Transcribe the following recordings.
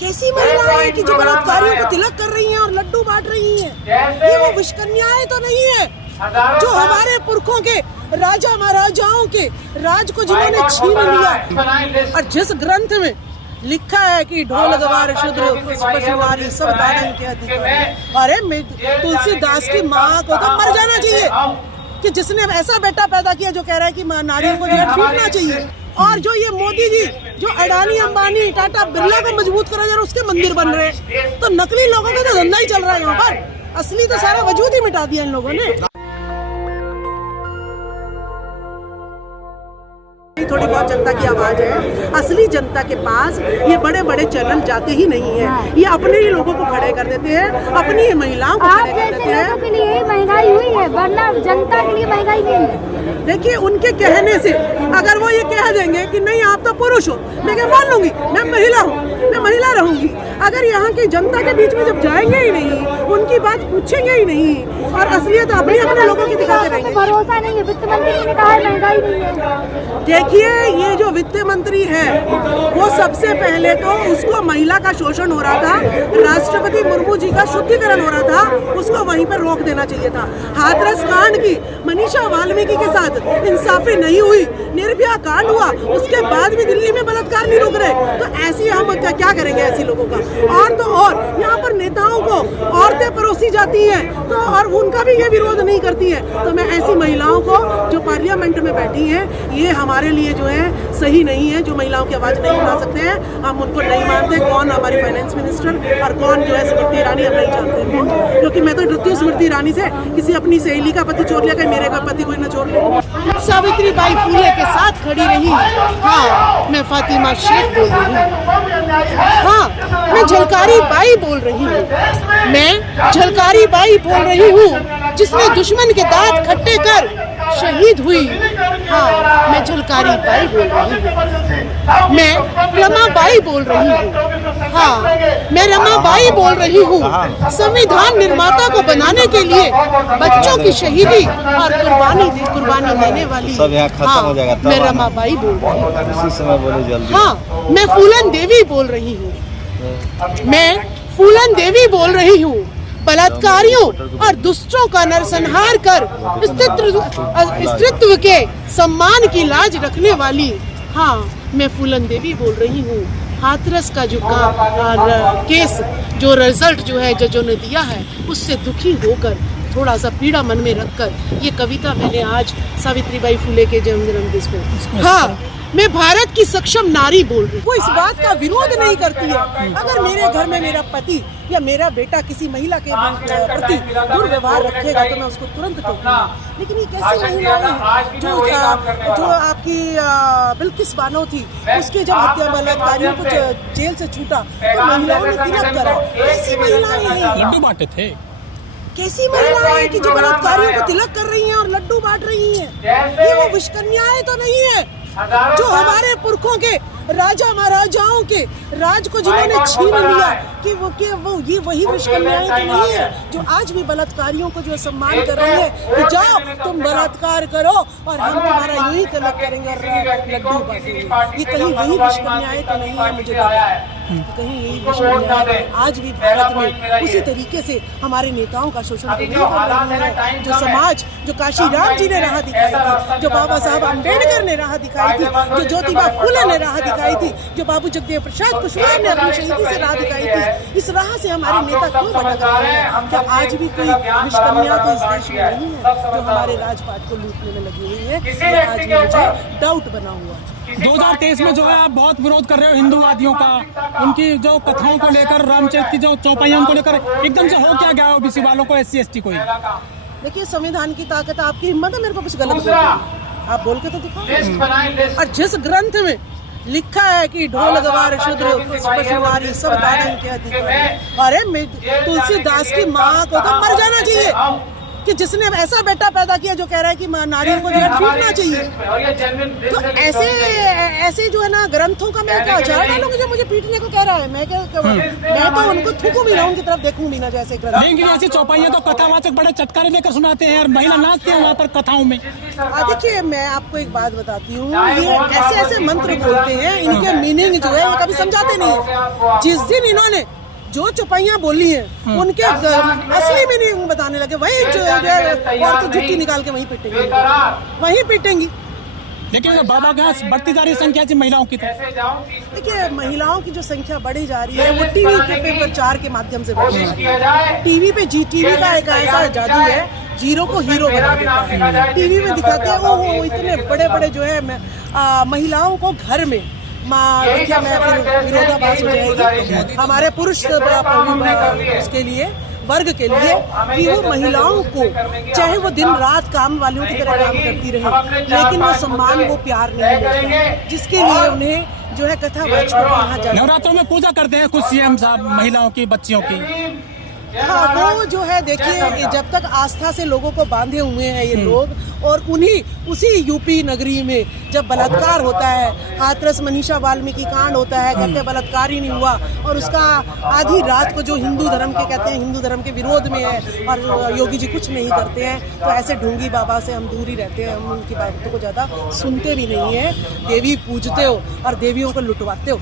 कैसी महिलाएं हैं कि जो बलात्कारियों को तिलक कर रही हैं और लड्डू बांट रही हैं? ये वो विषकन्याएं तो नहीं है जो हमारे पुरखों के राजा महाराजाओं के राज को जिन्होंने छीन लिया। और जिस ग्रंथ में लिखा है कि ढोल गवार शूद्र पशु नारी सब दानन के अधिकार, अरे तुलसीदास की माँ को तो मर जाना चाहिए कि जिसने ऐसा बेटा पैदा किया जो कह रहा है कि नारियों को जो पीटना चाहिए। और जो ये मोदी जी जो अडानी अंबानी टाटा बिरला को मजबूत करा जा रहा है उसके मंदिर बन रहे हैं, तो नकली लोगों का तो धंधा ही चल रहा है यहाँ पर। असली तो सारा वजूद ही मिटा दिया इन लोगों ने। थोड़ी बहुत जनता की आवाज है, असली जनता के पास ये बड़े बड़े चैनल जाते ही नहीं है। ये अपने ही लोगों को खड़े कर देते हैं, अपनी ही महिलाओं को खड़े कर देते हैं। के लिए महंगाई हुई है, वरना जनता के लिए महंगाई नहीं है। देखिए उनके कहने से अगर वो ये कह देंगे कि नहीं आप तो पुरुष हो, मैं क्या मान लूंगी, मैं महिला हूँ, मैं महिला रहूंगी। अगर यहाँ की जनता के बीच में जब जाएंगे ही नहीं, उनकी बात पूछेंगे ही नहीं और असलियत अपने अपने लोगों की दिखाते रहेंगे। भरोसा नहीं है, वित्त मंत्री ने कहा महंगाई नहीं है। देखिए ये जो वित्त मंत्री है वो सबसे पहले तो उसको महिला का शोषण हो रहा था, राष्ट्रपति मुर्मू जी का शुद्धिकरण हो रहा था, उसको वहीं पर रोक देना चाहिए था। हाथरस कांड की मनीषा वाल्मीकि के साथ इंसाफी नहीं हुई, निर्भया कांड हुआ, उसके बाद भी दिल्ली में बलात्कार नहीं रुक रहे, तो ऐसी हम क्या करेंगे ऐसी लोगों का। और तो और यहाँ पर नेताओं को औरतें परोसी जाती हैं तो और उनका भी ये विरोध नहीं करती है। तो मैं ऐसी महिलाओं को जो पार्लियामेंट में बैठी हैं, ये हमारे लिए जो है सही नहीं है। जो महिलाओं की आवाज नहीं उठा सकते हैं, हम उनको नहीं मानते। कौन हमारी फाइनेंस मिनिस्टर और कौन जो है स्मृति ईरानी हम नहीं जानते हैं, क्योंकि मैं तो डरती हूँ स्मृति ईरानी से। किसी अपनी सहेली का पति चोर लिया, कहीं मेरे का पति कोई न चोर ले। सावित्री बाई फुले के साथ खड़ी रही। हाँ, मैं फातिमा शेख बोल रही हूँ। हाँ, मैं झलकारी बाई बोल रही हूँ। मैं झलकारी बाई बोल रही हूँ जिसने दुश्मन के दांत खट्टे कर शहीद हुई। हाँ, मैं झलकारी बाई बोल रही हूँ। मैं रमा बाई बोल रही हूँ। हाँ, मैं रमा बाई बोल रही हूँ। संविधान निर्माता को बनाने के लिए बच्चों की शहीदी और कुर्बानी देने वाली। हाँ, मैं रमा बाई बोल रही हूँ। हाँ, मैं फूलन देवी बोल रही हूँ। मैं फूलन देवी बोल रही हूँ। बलात्कारियों और दुष्टों का नरसंहार कर स्त्रीत्व के सम्मान की लाज रखने वाली। हाँ, मैं फूलन देवी बोल रही हूँ। हाथरस का जो केस जो रिजल्ट जो है जजों ने दिया है उससे दुखी होकर थोड़ा सा पीड़ा मन में रखकर ये कविता मैंने आज सावित्रीबाई फुले के जन्मदिन पे। हाँ, मैं भारत की सक्षम नारी बोल रही हूँ। वो इस बात का विरोध नहीं करती है। अगर मेरे घर में मेरा पति या मेरा बेटा किसी महिला के प्रति दुर्व्यवहार रखेगा तो मैं उसको तुरंत टोकूंगी। लेकिन ये कैसी महिलाएं हैं जो आपकी बिल्किस बानो थी, उसके जब हत्या बलात्कारियों को जेल से छूटा तो महिलाओं ने तिलक करा। कैसी महिलाएं हैं? लड्डू बांटे थे। कैसी महिलाएं हैं कि जो बलात्कारियों को तिलक कर रही हैं और लड्डू बांट रही हैं? ये वो विषकन्याएं तो नहीं है जो हमारे पुरखों के राजा महाराजाओं के राज को जिन्होंने छीन लिया कि वो ये वही विषकन्याएं तो नहीं है जो आज भी बलात्कारियों को जो सम्मान कर रही है कि जाओ तुम बलात्कार करो और हम तुम्हारा यही तिलक करेंगे और लड्डू बांटेंगे। ये कहीं वही विषकन्याएं तो नहीं है? मुझे कहीं यही विषकन्याएं आज भी भारत में उसी तरीके से हमारे नेताओं का शोषण तो नहीं कर रही है। जो समाज जो काशी राम जी ने राह दिखाई थी, जो बाबा साहब अम्बेडकर ने राह दिखाई थी, जो ज्योतिबा फुले ने राह दिखाई थी, जो बाबू जगदेव प्रसाद कुशवाहा ने अपनी शहीदी से राह दिखाई थी, इस राह से हमारे नेता क्यों भटक रहे हैं? क्या आज भी कोई विषकन्या तो इस देश में नहीं है जो हमारे राजपाट को लूटने में लगी हुई है? आज भी मुझे डाउट बना हुआ है। 2023 में जो है आप बहुत विरोध कर रहे हो हिंदूवादियों का, उनकी जो कथाओं को लेकर, रामचरित की जो चौपाइयों को लेकर एकदम से हो क्या गया ओबीसी वालों को, SC ST को? देखिए संविधान की ताकत, आपकी हिम्मत है मेरे को कुछ गलत बोलने की? आप बोल के तो दिखाओ। और जिस ग्रंथ में लिखा है कि ढोल गवार शूद्र पशु नारी सब दानन के अधिकार, अरे तुलसीदास की माँ को तो मर जाना चाहिए कि जिसने ऐसा बेटा पैदा किया जो कह रहा है कि नारियों को जो है पीटना चाहिए। तो ऐसे जो है ना ग्रंथों का मैं क्या आचार डालूंगी जो मुझे पीटने को कह रहा है? मैं तो उनको थूकूं भी ना, उनकी तरफ देखूं भी ना जैसे ग्रंथ। लेकिन ऐसी चौपाइयां तो कथावाचक बड़े चटकारे देकर सुनाते हैं और महिला नाचती है वहाँ पर कथाओं में। देखिए मैं आपको एक बात बताती हूँ, ये ऐसे ऐसे मंत्र बोलते हैं, इनके मीनिंग जो है वो कभी समझाते नहीं है। जिस दिन इन्होंने जो चौपाइयाँ बोली हैं उनके असली मीनिंग बताने लगे, वही जो है और तो जुत्ती निकाल के वहीं पीटेंगी। लेकिन बाबा का बढ़ती जा रही संख्या थी महिलाओं की, तो देखिए महिलाओं की जो संख्या बढ़ी जा रही है वो टीवी के प्रचार के माध्यम से बढ़ी जा रही है। टीवी का एक ऐसा जादू है, जीरो को हीरो बना देता है। टीवी में दिखाते हैं वो इतने बड़े बड़े जो है महिलाओं को घर में देखिए मैं फिर विरोधाभास हो जाएगी हमारे पुरुष उसके लिए वर्ग के लिए कि वो महिलाओं को चाहे वो दिन रात काम वालों की तरह काम करती रहे, लेकिन वो सम्मान वो प्यार नहीं मिलता जिसके लिए उन्हें जो है कथावाचकों को यहाँ जाना। नवरात्रों में पूजा करते हैं कुछ सीएम साहब महिलाओं की, बच्चियों की। हाँ वो जो है देखिए जब तक आस्था से लोगों को बांधे हुए हैं ये लोग, और उसी यूपी नगरी में जब बलात्कार होता है, हाथरस मनीषा वाल्मीकि कांड होता है, कहते हैं बलात्कार ही नहीं हुआ, और उसका आधी रात को जो हिंदू धर्म के कहते हैं हिंदू धर्म के विरोध में है और योगी जी कुछ नहीं करते हैं, तो ऐसे ढोंगी बाबा से हम दूर ही रहते हैं, हम उनकी बातों को ज़्यादा सुनते भी नहीं है। देवी पूजते हो और देवियों को लुटवाते हो।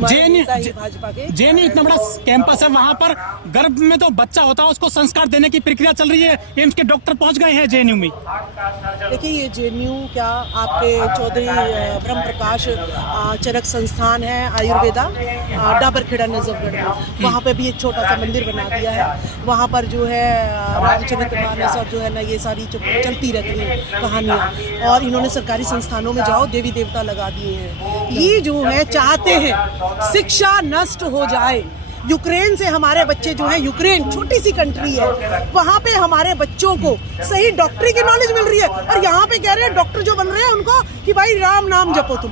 जेएनयू इतना बड़ा कैंपस है, वहाँ पर गर्भ में तो बच्चा होता है उसको संस्कार देने की प्रक्रिया चल रही है, एम्स के डॉक्टर पहुँच गए हैं जेएनयू में। देखिए ये जेएनयू क्या आपके चौधरी ब्रह्म प्रकाश चरक संस्थान है आयुर्वेदा डाबरखेड़ा नजफगढ़ में, वहाँ पे भी एक छोटा सा मंदिर बना दिया है। वहाँ पर जो है रामचरितमानस और जो है ना ये सारी चलती रहती है कहानियाँ, और इन्होंने सरकारी संस्थानों में जाओ देवी देवता लगा दिए हैं। ये जो है चाहते हैं शिक्षा नष्ट हो जाए। यूक्रेन से हमारे बच्चे जो है, यूक्रेन छोटी सी कंट्री है, वहाँ पे हमारे बच्चों को सही डॉक्टरी की नॉलेज मिल रही है, और यहाँ पे कह रहे हैं डॉक्टर जो बन रहे हैं उनको कि भाई राम नाम जपो तुम।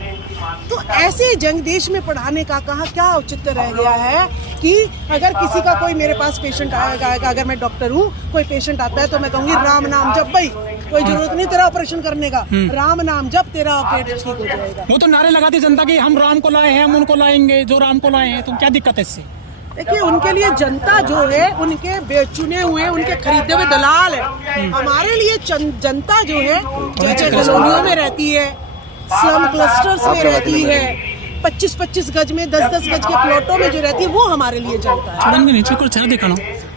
तो ऐसे जंग देश में पढ़ाने का कहाँ क्या औचित्य रह गया है कि अगर किसी का कोई मेरे पास पेशेंट आएगा, अगर मैं डॉक्टर हूँ, कोई पेशेंट आता है तो मैं कहूँगी राम नाम जप, भाई कोई जरूरत नहीं तेरा ऑपरेशन करने का, राम नाम जप तेरा पेट ठीक हो जाएगा। वो तो नारे लगाती जनता की हम राम को लाए हैं, हम उनको लाएंगे जो राम को लाए हैं, तो क्या दिक्कत है इससे? देखिए उनके लिए जनता जो है उनके बेचुने हुए उनके खरीदे हुए दलाल है। हमारे लिए जनता जो है जैसे कॉलोनियों में रहती है, स्लम क्लस्टर्स में रहती है, 25-25 गज में 10-10 गज के प्लॉटों में जो रहती है, वो हमारे लिए जनता है।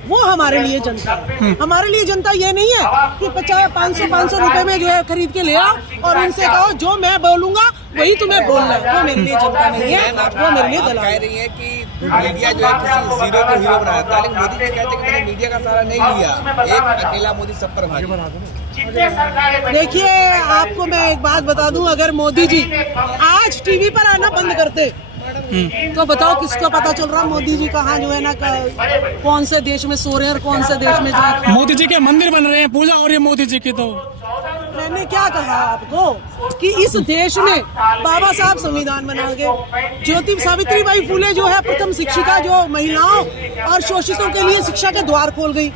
वो हमारे लिए जनता है। हमारे लिए जनता ये नहीं है कि 50-500 रुपए में जो है खरीद के ले आओ और उनसे कहो जो मैं बोलूंगा वही तुम्हें बोलना है। वो मेरे लिए जनता नहीं है, वो मेरे लिए दलाल कह रही है कि मीडिया जो है किसी जीरो को हीरो बना देता है, लेकिन मोदी जी कहते हैं कि मैंने मीडिया का सहारा नहीं लिया, एक अकेला मोदी सब पर भारी। देखिए आपको मैं एक बात बता दूं, अगर मोदी जी आज टीवी पर आना बंद करते तो बताओ किसको पता चल रहा मोदी जी कहाँ जो है ना कौन से देश में सो रहे हैं और कौन से देश में जो मोदी जी के मंदिर बन रहे हैं, पूजा हो रही है मोदी जी की। तो मैंने क्या कहा आपको कि इस देश में बाबा साहब संविधान बना गए, ज्योति सावित्री बाई फुले जो है प्रथम शिक्षिका जो महिलाओं और शोषितों के लिए शिक्षा के द्वार खोल गई,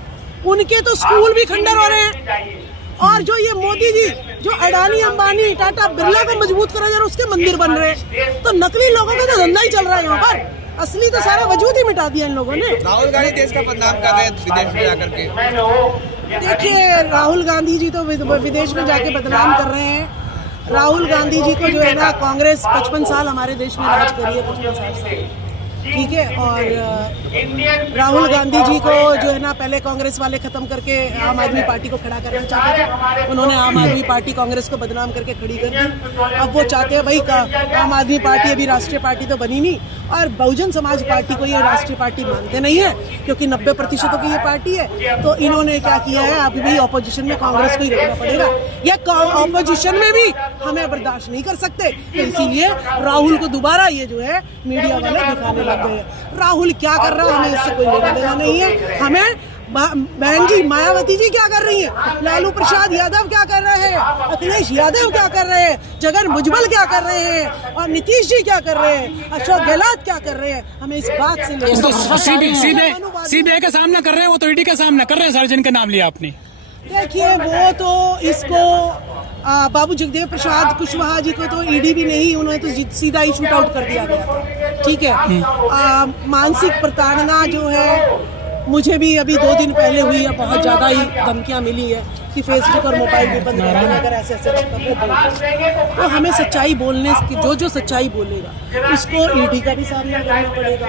उनके तो स्कूल भी खंडर हो रहे हैं। और जो ये मोदी जी जो अडानी अंबानी टाटा बिरला को मजबूत करा जा रहा है उसके मंदिर बन रहे हैं, तो नकली लोगों का तो धंधा ही चल रहा है यहाँ पर, असली तो सारा वजूद ही मिटा दिया इन लोगों ने। राहुल गांधी देश का बदनाम कर रहे हैं विदेश में जाकर के। देखिए राहुल गांधी जी तो विदेश में जाके बदनाम कर रहे हैं। राहुल गांधी जी को जो है ना कांग्रेस 55 साल हमारे देश में राज करी है, 55 साल, ठीक है। और राहुल गांधी जी को जो है ना पहले कांग्रेस वाले खत्म करके आम आदमी पार्टी को खड़ा करना चाहते थे, उन्होंने आम आदमी पार्टी कांग्रेस को बदनाम करके खड़ी कर दी। अब वो चाहते हैं भाई आम आदमी पार्टी अभी राष्ट्रीय पार्टी तो बनी नहीं, और बहुजन समाज पार्टी को ये राष्ट्रीय पार्टी मानते नहीं है क्योंकि 90% की ये पार्टी है। तो इन्होंने क्या किया है, अभी भी ऑपोजिशन में कांग्रेस को ही रखना पड़ेगा, ये ऑपोजिशन में भी हमें बर्दाश्त नहीं कर सकते, तो इसीलिए राहुल को दोबारा ये जो है मीडिया वाले दिखाने लग गए। राहुल क्या कर रहा है हमें इससे कोई लेना देना नहीं है। हमें बहन जी मायावती जी क्या कर रही हैं, लालू प्रसाद यादव क्या कर रहे हैं, अखिलेश यादव क्या कर रहे हैं, जगन भुजबल क्या कर रहे हैं, और नीतीश जी क्या कर रहे हैं, अशोक गहलोत क्या कर रहे हैं, हमें इस बात से सीबीआई के सामने कर रहे हैं, वो तो ईडी के सामने कर रहे हैं सर जिनके नाम लिया आपने। देखिए वो तो इसको बाबू जगदेव प्रसाद कुशवाहा जी को तो ईडी भी नहीं, उन्होंने तो सीधा ही शूट आउट कर दिया गया था, ठीक है। मानसिक प्रताड़ना जो है मुझे भी अभी 2 दिन पहले हुई है, बहुत ज़्यादा ही धमकियाँ मिली है कि फेसबुक और मोबाइल भी बंद करना, अगर ऐसे वक्तव्य तो हमें सच्चाई बोलने की, जो सच्चाई बोलेगा उसको ईडी का भी सामना करना पड़ेगा।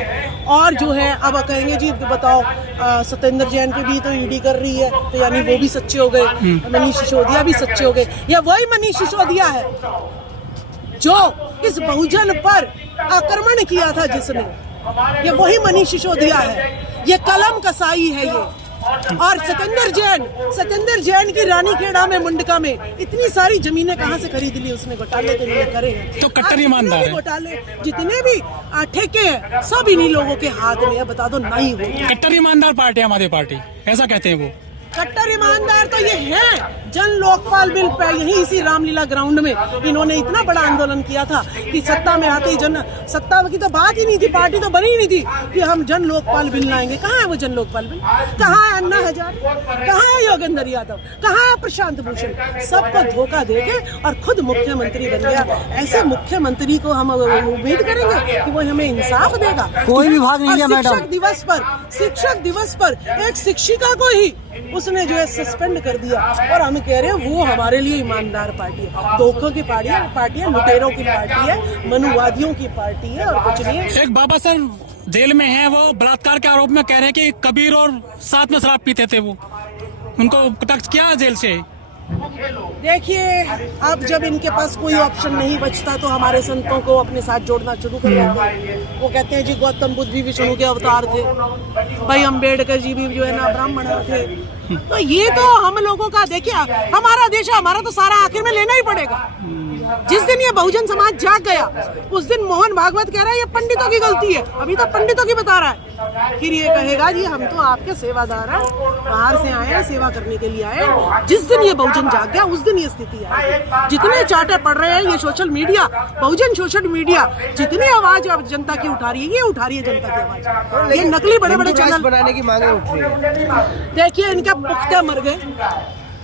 और जो है अब कहेंगे जी बताओ सत्येंद्र जैन की भी तो ईडी कर रही है, तो यानी वो भी सच्चे हो गए, मनीष सिसोदिया भी सच्चे हो गए, या वही मनीष सिसोदिया है जो इस बहुजन पर आक्रमण किया था जिसने, ये वही मनीष सिसोदिया है, ये कलम कसाई है ये। और सत्येंद्र जैन की रानीखेड़ा में, मुंडका में इतनी सारी जमीनें कहाँ से खरीद ली उसने, घोटाले तो इन्होंने करे हैं। तो कट्टर ईमानदार है, घोटाले जितने भी ठेके हैं सब इन्हीं लोगों के हाथ में है, बता दो नहीं हो। कट्टर ईमानदार पार्टी है हमारी पार्टी, ऐसा कहते हैं वो। कट्टर ईमानदार तो ये है। जन लोकपाल बिल पे यही इसी रामलीला ग्राउंड में इन्होंने इतना बड़ा आंदोलन किया था कि सत्ता में आते ही सत्ता की तो बात ही नहीं थी, पार्टी तो बनी ही नहीं थी कि हम जन लोकपाल बिल लाएंगे। कहाँ है वो जन लोकपाल बिल? कहाँ है अन्ना हजारे? कहाँ है योगेंद्र यादव? कहाँ है प्रशांत भूषण? सबको धोखा देके और खुद मुख्यमंत्री बन गया। ऐसे मुख्यमंत्री को हम उम्मीद करेंगे कि वो हमें इंसाफ देगा? कोई विभाग नहीं है मैडम। शिक्षक दिवस पर एक शिक्षिका को ही उसने जो है सस्पेंड कर दिया, और हम कह रहे हैं वो हमारे लिए ईमानदार पार्टी है। धोखों की पार्टी है, लुटेरों की पार्टी है, मनुवादियों की पार्टी है, और कुछ नहीं है। एक बाबा सर जेल में है, वो बलात्कार के आरोप में कह रहे हैं कि कबीर और साथ में शराब पीते थे, वो उनको कटक किया जेल से। देखिए अब जब इनके पास कोई ऑप्शन नहीं बचता तो हमारे संतों को अपने साथ जोड़ना शुरू कर देते हैं। वो कहते हैं जी गौतम बुद्ध भी विष्णु के अवतार थे, भाई अम्बेडकर जी भी जो है ना ब्राह्मण थे। तो ये तो हम लोगों का, देखिए हमारा देश है, हमारा तो सारा आखिर में लेना ही पड़ेगा। जिस दिन ये बहुजन समाज जाग गया उस दिन मोहन भागवत कह रहा है ये पंडितों की गलती है, अभी तो पंडितों की बता रहा है, फिर ये कहेगा जी हम तो आपके सेवादार हैं, बाहर से आए हैं, सेवा करने के लिए आए। जिस दिन ये बहुजन जाग गया उस दिन ये स्थिति आई। जितने चाटे पड़ रहे हैं ये सोशल मीडिया, बहुजन सोशल मीडिया जितनी आवाज अब जनता की उठा रही है, ये उठा रही है जनता की आवाज। ये नकली बड़े बड़े चैनल बनाने की मांगे उठ रही है। देखिए इनके पुख्ते मर गए,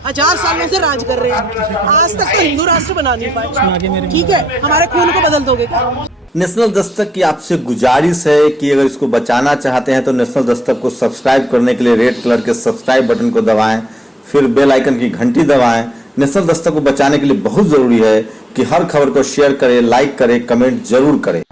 1000 सालों से राज कर रहे हैं, आज तक तो हिंदू राष्ट्र बना नहीं पाए। ठीक है, हमारे खून को बदल दोगे क्या? नेशनल दस्तक की आपसे गुजारिश है कि अगर इसको बचाना चाहते हैं तो नेशनल दस्तक को सब्सक्राइब करने के लिए रेड कलर के सब्सक्राइब बटन को दबाएं, फिर बेल आइकन की घंटी दबाएं। नेशनल दस्तक को बचाने के लिए बहुत जरूरी है कि हर खबर को शेयर करें, लाइक करें, कमेंट जरूर करें।